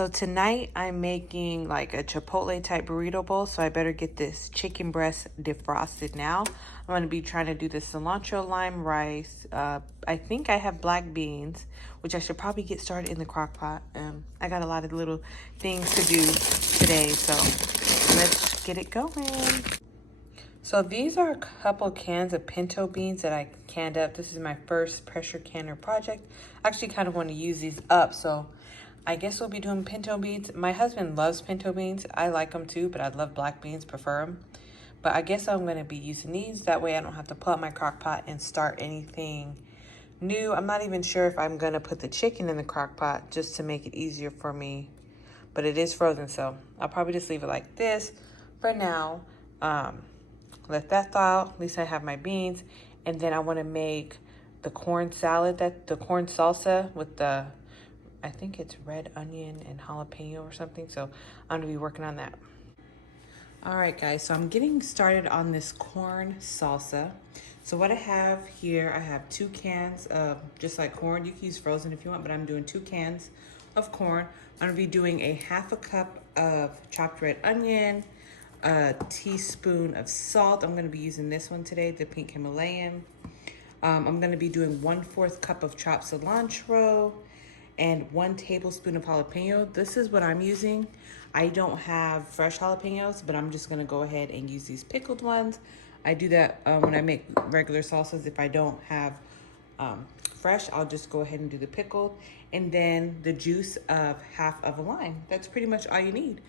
So tonight I'm making like a Chipotle type burrito bowl. So I better get this chicken breast defrosted now. I'm going to be trying to do the cilantro lime rice. I think I have black beans, which I should probably get started in the crock pot. I got a lot of little things to do today. So let's get it going. So these are a couple cans of pinto beans that I canned up. This is my first pressure canner project. I actually kind of want to use these up, so I guess we'll be doing pinto beans. My husband loves pinto beans. I like them too, but I love black beans, prefer them. But I guess I'm going to be using these. That way I don't have to pull out my crock pot and start anything new. I'm not even sure if I'm going to put the chicken in the crock pot just to make it easier for me. But it is frozen, so I'll probably just leave it like this for now. Let that thaw out. At least I have my beans. And then I want to make the corn salad, the corn salsa with the, I think it's red onion and jalapeno or something. So I'm going to be working on that. All right, guys. So I'm getting started on this corn salsa. So what I have here, I have 2 cans of just like corn. You can use frozen if you want, but I'm doing 2 cans of corn. I'm going to be doing a 1/2 cup of chopped red onion, a teaspoon of salt. I'm going to be using this one today, the pink Himalayan. I'm going to be doing 1/4 cup of chopped cilantro and 1 tablespoon of jalapeno. This is what I'm using. I don't have fresh jalapenos, but I'm just going to go ahead and use these pickled ones. I do that when I make regular salsas. If I don't have fresh, I'll just go ahead and do the pickled. And then the juice of 1/2 of a lime. That's pretty much all you need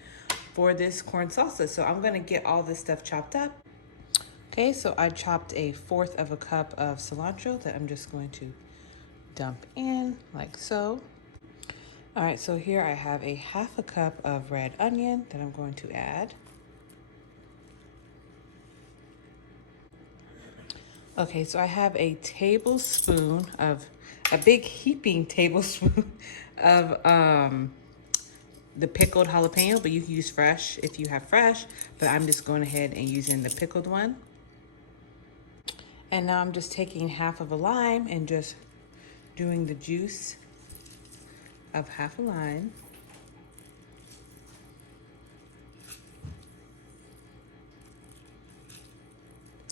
for this corn salsa. So I'm going to get all this stuff chopped up. Okay, so I chopped a 1/4 of a cup of cilantro that I'm just going to dump in like so. All right, so here I have a 1/2 cup of red onion that I'm going to add. Okay, so I have a tablespoon of, a big heaping tablespoon of the pickled jalapeno, but you can use fresh if you have fresh, but I'm just going ahead and using the pickled one. And now I'm just taking 1/2 of a lime and just doing the juice of 1/2 a lime.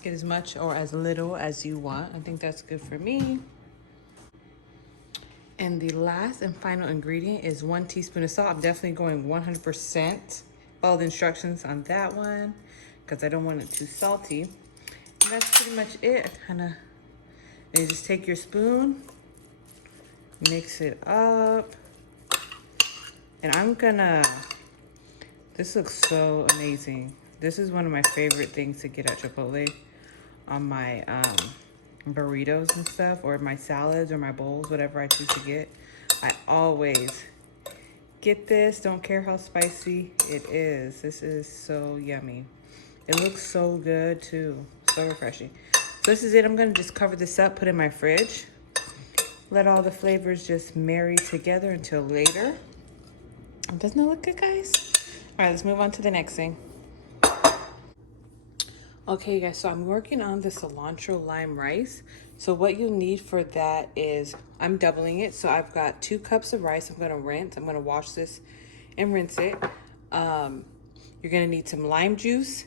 Get as much or as little as you want. I think that's good for me. And the last and final ingredient is 1 teaspoon of salt. I'm definitely going 100%. Follow the instructions on that one because I don't want it too salty. And that's pretty much it. You just take your spoon, mix it up. And this looks so amazing. This is one of my favorite things to get at Chipotle on my burritos and stuff, or my salads or my bowls, whatever I choose to get. I always get this, don't care how spicy it is. This is so yummy. It looks so good too, so refreshing. So this is it. I'm gonna just cover this up, put it in my fridge. Let all the flavors just marry together until later. Doesn't it look good, guys? All right, let's move on to the next thing. Okay, guys, so I'm working on the cilantro lime rice. So what you'll need for that is, I'm doubling it. So I've got 2 cups of rice. I'm gonna rinse. I'm gonna wash this and rinse it. You're gonna need some lime juice,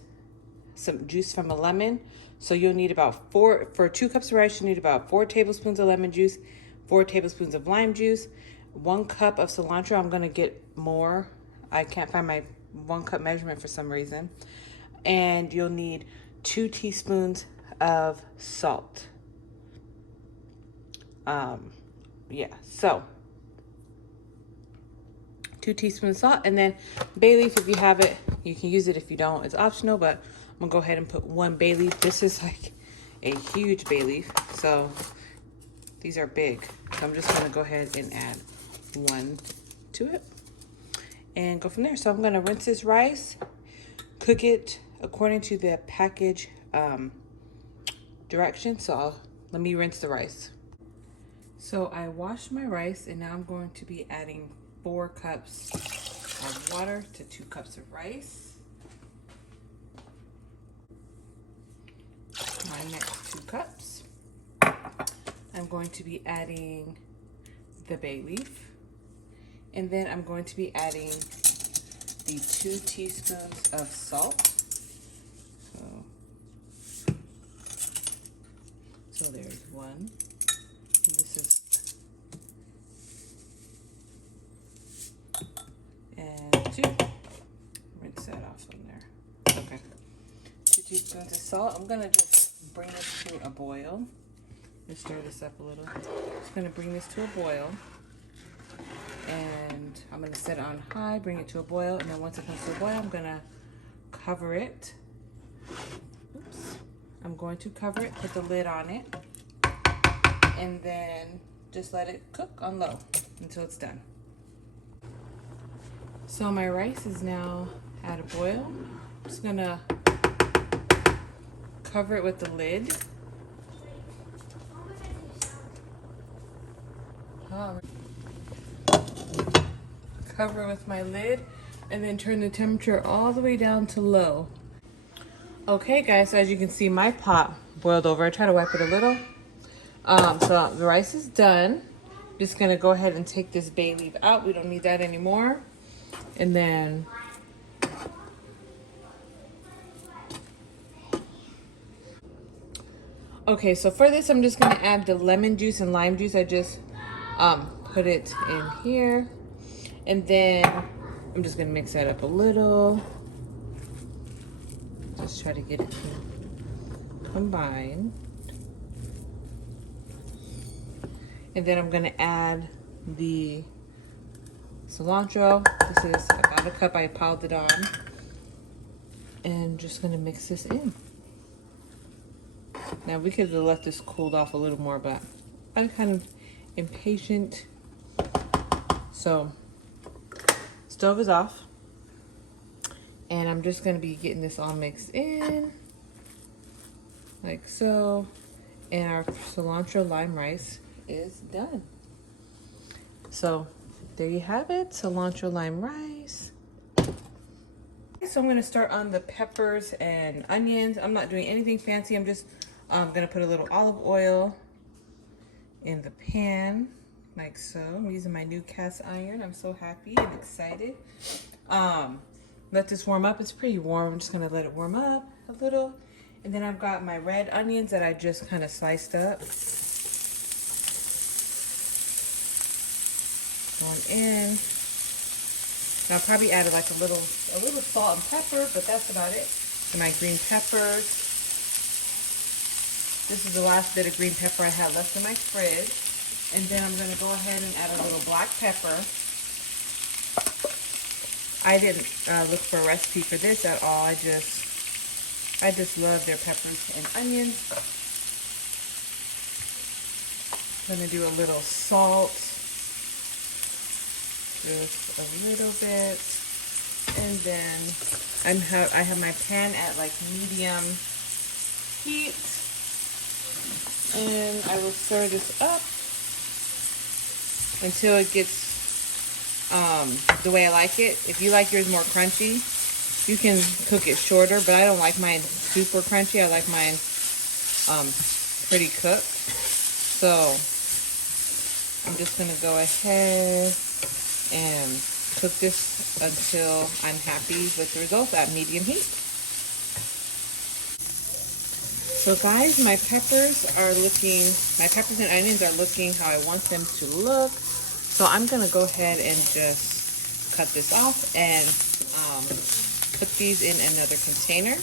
some juice from a lemon. So you'll need about for 2 cups of rice, you need about 4 tablespoons of lemon juice, 4 tablespoons of lime juice, 1 cup of cilantro. I'm gonna get more. I can't find my 1 cup measurement for some reason. And you'll need 2 teaspoons of salt. So 2 teaspoons of salt, and then bay leaf if you have it. You can use it if you don't. It's optional, but I'm gonna go ahead and put 1 bay leaf. This is like a huge bay leaf, so these are big. So I'm just gonna go ahead and add 1 to it and go from there. So I'm gonna rinse this rice, cook it according to the package directions. So let me rinse the rice. So I washed my rice, and now I'm going to be adding 4 cups of water to 2 cups of rice. My next 2 cups, I'm going to be adding the bay leaf And then I'm going to be adding the 2 teaspoons of salt. So there's 1. This is, and 2. Rinse that off from there. Okay. 2 teaspoons of salt. I'm gonna just bring this to a boil. Just stir this up a little. Just gonna bring this to a boil. And I'm gonna set it on high, bring it to a boil, and then once it comes to a boil, I'm gonna cover it. Oops. I'm going to cover it, put the lid on it, and then just let it cook on low until it's done. So my rice is now at a boil. I'm just gonna cover it with the lid. Cover it with my lid and then turn the temperature all the way down to low. Okay guys, so as you can see, my pot boiled over. I try to wipe it a little. So the rice is done. Just gonna go ahead and take this bay leaf out. We don't need that anymore. And then okay, so for this I'm just gonna add the lemon juice and lime juice. I just put it in here, and then I'm just gonna mix that up a little. Just try to get it combined. And then I'm gonna add the cilantro. This is about a cup. I piled it on. And just gonna mix this in. Now we could have let this cool off a little more, but I'm kind of impatient. So stove is off. And I'm just gonna be getting this all mixed in, like so. And our cilantro lime rice is done. So there you have it, cilantro lime rice. So I'm gonna start on the peppers and onions. I'm not doing anything fancy. I'm just gonna put a little olive oil in the pan, like so. I'm using my new cast iron. I'm so happy and excited. Let this warm up. It's pretty warm. I'm just gonna let it warm up a little. And then I've got my red onions that I just kind of sliced up. Going in. And I'll probably add like a little salt and pepper, but that's about it. And my green peppers. This is the last bit of green pepper I had left in my fridge. And then I'm gonna go ahead and add a little black pepper. I didn't look for a recipe for this at all. I just love their peppers and onions. I'm gonna do a little salt, just a little bit, and then I have my pan at like medium heat, and I will stir this up until it gets the way I like it. If you like yours more crunchy, you can cook it shorter, but I don't like mine super crunchy. I like mine pretty cooked. So I'm just gonna go ahead and cook this until I'm happy with the results at medium heat. So guys, my peppers and onions are looking how I want them to look. So I'm gonna go ahead and just cut this off and put these in another container.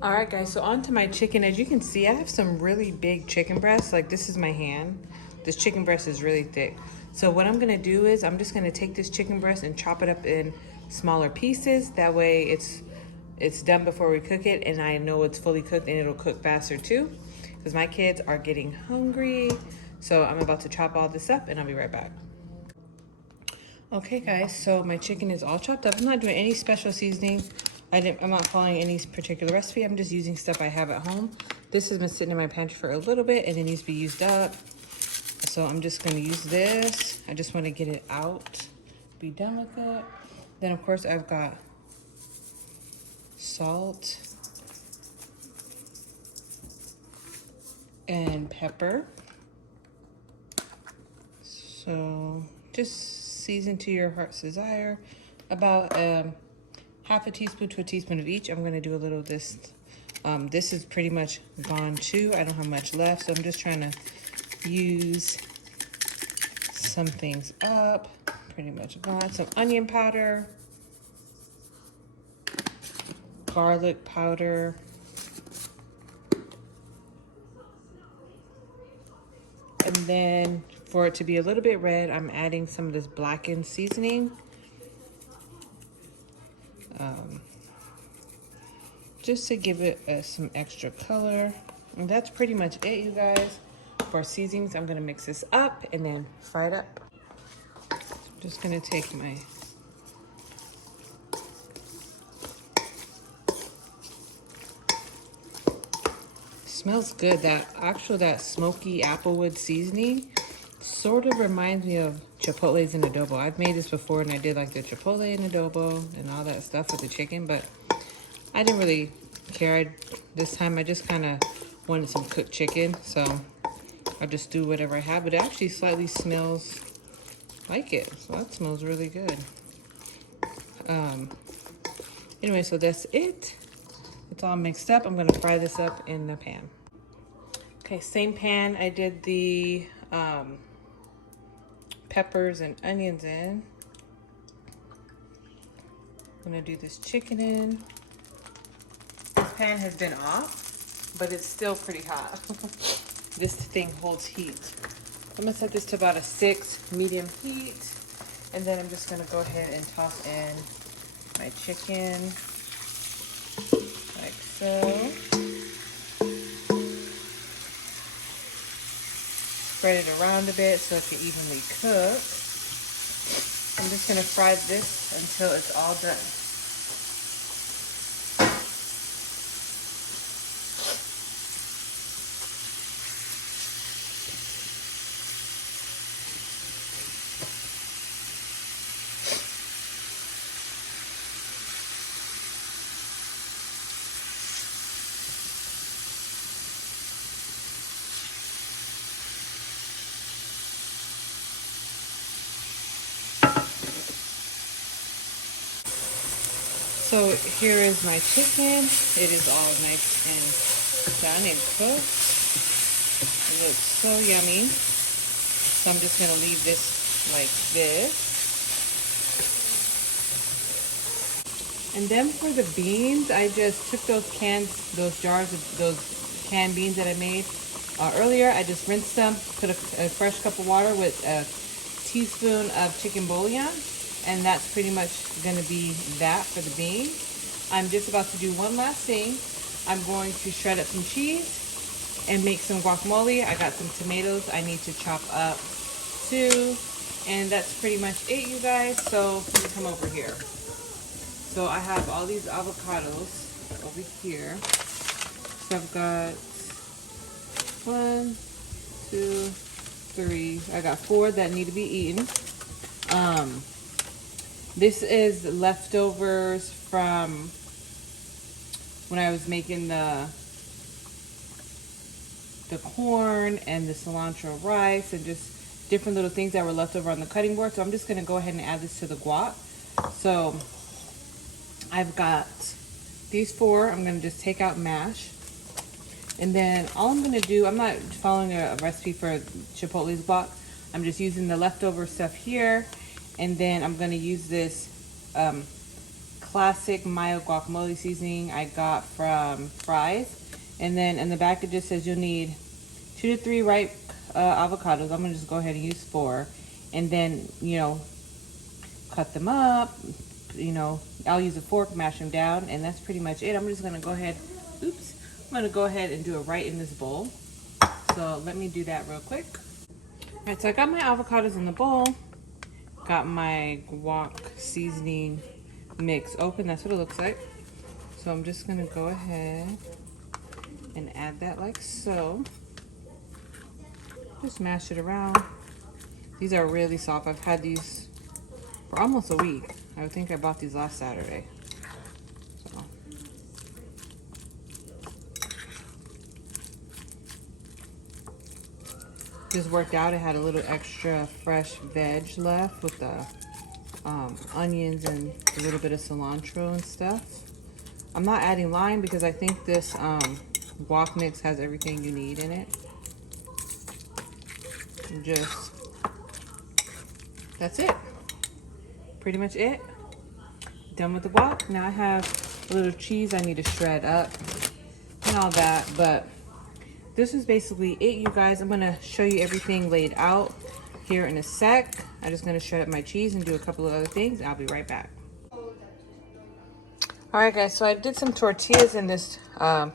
All right guys, so on to my chicken. As you can see, I have some really big chicken breasts. Like, this is my hand. This chicken breast is really thick. So what I'm gonna do is I'm just gonna take this chicken breast and chop it up in smaller pieces. That way it's done before we cook it, and I know it's fully cooked and it'll cook faster too, because my kids are getting hungry. So I'm about to chop all this up and I'll be right back. Okay guys, so my chicken is all chopped up. I'm not doing any special seasoning. I'm not following any particular recipe. I'm just using stuff I have at home. This has been sitting in my pantry for a little bit and it needs to be used up. So I'm just gonna use this. I just wanna get it out, be done with it. Then of course I've got salt and pepper. So just season to your heart's desire. About half a teaspoon to a teaspoon of each. I'm gonna do a little of this. This is pretty much gone too. I don't have much left, so I'm just trying to use some things up. Pretty much gone. Some onion powder, garlic powder, and then for it to be a little bit red, I'm adding some of this blackened seasoning. Just to give it some extra color. And that's pretty much it, you guys. For seasonings, I'm gonna mix this up and then fry it up. I'm just gonna take my smells good. That smoky applewood seasoning sort of reminds me of Chipotle's in adobo. I've made this before and I did like the Chipotle in adobo and all that stuff with the chicken, but I didn't really care. This time I just kind of wanted some cooked chicken, so I'll just do whatever I have. But it actually slightly smells like it, so that smells really good. Anyway, so that's it. It's all mixed up. I'm gonna fry this up in the pan. Okay, same pan I did the peppers and onions in. I'm gonna do this chicken in. This pan has been off, but it's still pretty hot. This thing holds heat. I'm gonna set this to about a 6 medium heat, and then I'm just gonna go ahead and toss in my chicken like so. Spread it around a bit so it can evenly cook. I'm just gonna fry this until it's all done. So here is my chicken. It is all nice and done and cooked. It looks so yummy. So I'm just gonna leave this like this. And then for the beans, I just took those jars of those canned beans that I made earlier. I just rinsed them, put a fresh cup of water with a teaspoon of chicken bouillon. And that's pretty much gonna be that for the beans. I'm just about to do one last thing. I'm going to shred up some cheese and make some guacamole. I got some tomatoes I need to chop up too. And that's pretty much it, you guys. So let me come over here. So I have all these avocados over here. So I've got 1, 2, 3. I got 4 that need to be eaten. This is leftovers from when I was making the corn and the cilantro rice and just different little things that were left over on the cutting board. So I'm just gonna go ahead and add this to the guac. So I've got these 4. I'm gonna just take out mash. And then all I'm gonna do, I'm not following a recipe for Chipotle's guac. I'm just using the leftover stuff here. And then I'm gonna use this classic mayo guacamole seasoning I got from Fry's. And then in the back it just says you'll need 2 to 3 ripe avocados. I'm gonna just go ahead and use 4. And then, cut them up. I'll use a fork, mash them down, and that's pretty much it. I'm just gonna go ahead, I'm gonna go ahead and do it right in this bowl. So let me do that real quick. All right, so I got my avocados in the bowl. Got my guac seasoning mix open. That's what it looks like. So I'm just gonna go ahead and add that like so. Just mash it around. These are really soft. I've had these for almost a week. I think I bought these last Saturday. So. just worked out. It had a little extra fresh veg left with the onions and a little bit of cilantro and stuff. I'm not adding lime because I think this guac mix has everything you need in it. Just, that's it. Pretty much it. Done with the guac. Now I have a little cheese I need to shred up and all that, but this is basically it, you guys. I'm gonna show you everything laid out here in a sec. I'm just gonna shred up my cheese and do a couple of other things. I'll be right back. All right, guys, so I did some tortillas in this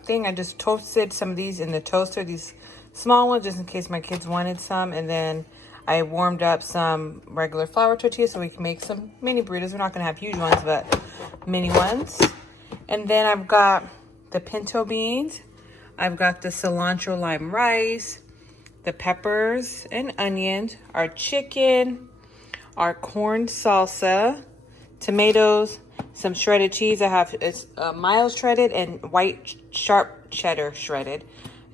thing. I just toasted some of these in the toaster, these small ones, just in case my kids wanted some. And then I warmed up some regular flour tortillas so we can make some mini burritos. We're not gonna have huge ones, but mini ones. And then I've got the pinto beans. I've got the cilantro lime rice, the peppers and onions, our chicken, our corn salsa, tomatoes, some shredded cheese. I have it's mild shredded and white sharp cheddar shredded.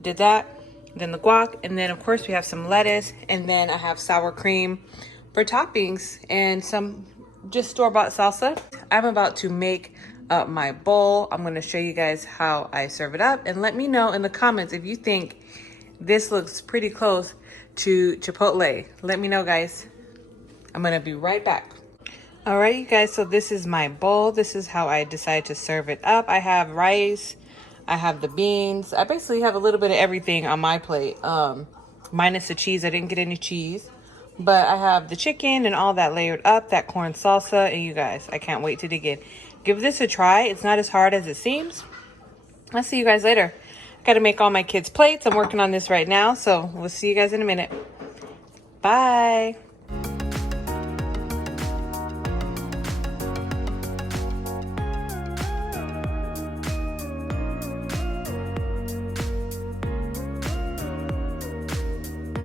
Did that. Then the guac, and then of course we have some lettuce, and then I have sour cream for toppings and some just store-bought salsa. I'm about to make up my bowl. I'm going to show you guys how I serve it up, and let me know in the comments if you think this looks pretty close to Chipotle. Let me know, guys. I'm going to be right back. All right, you guys, so this is my bowl. This is how I decide to serve it up. I have rice, I have the beans. I basically have a little bit of everything on my plate, minus the cheese. I didn't get any cheese, but I have the chicken and all that layered up, that corn salsa, and you guys, I can't wait to dig in. Give this a try. It's not as hard as it seems. I'll see you guys later. I got to make all my kids' plates. I'm working on this right now, so we'll see you guys in a minute. Bye.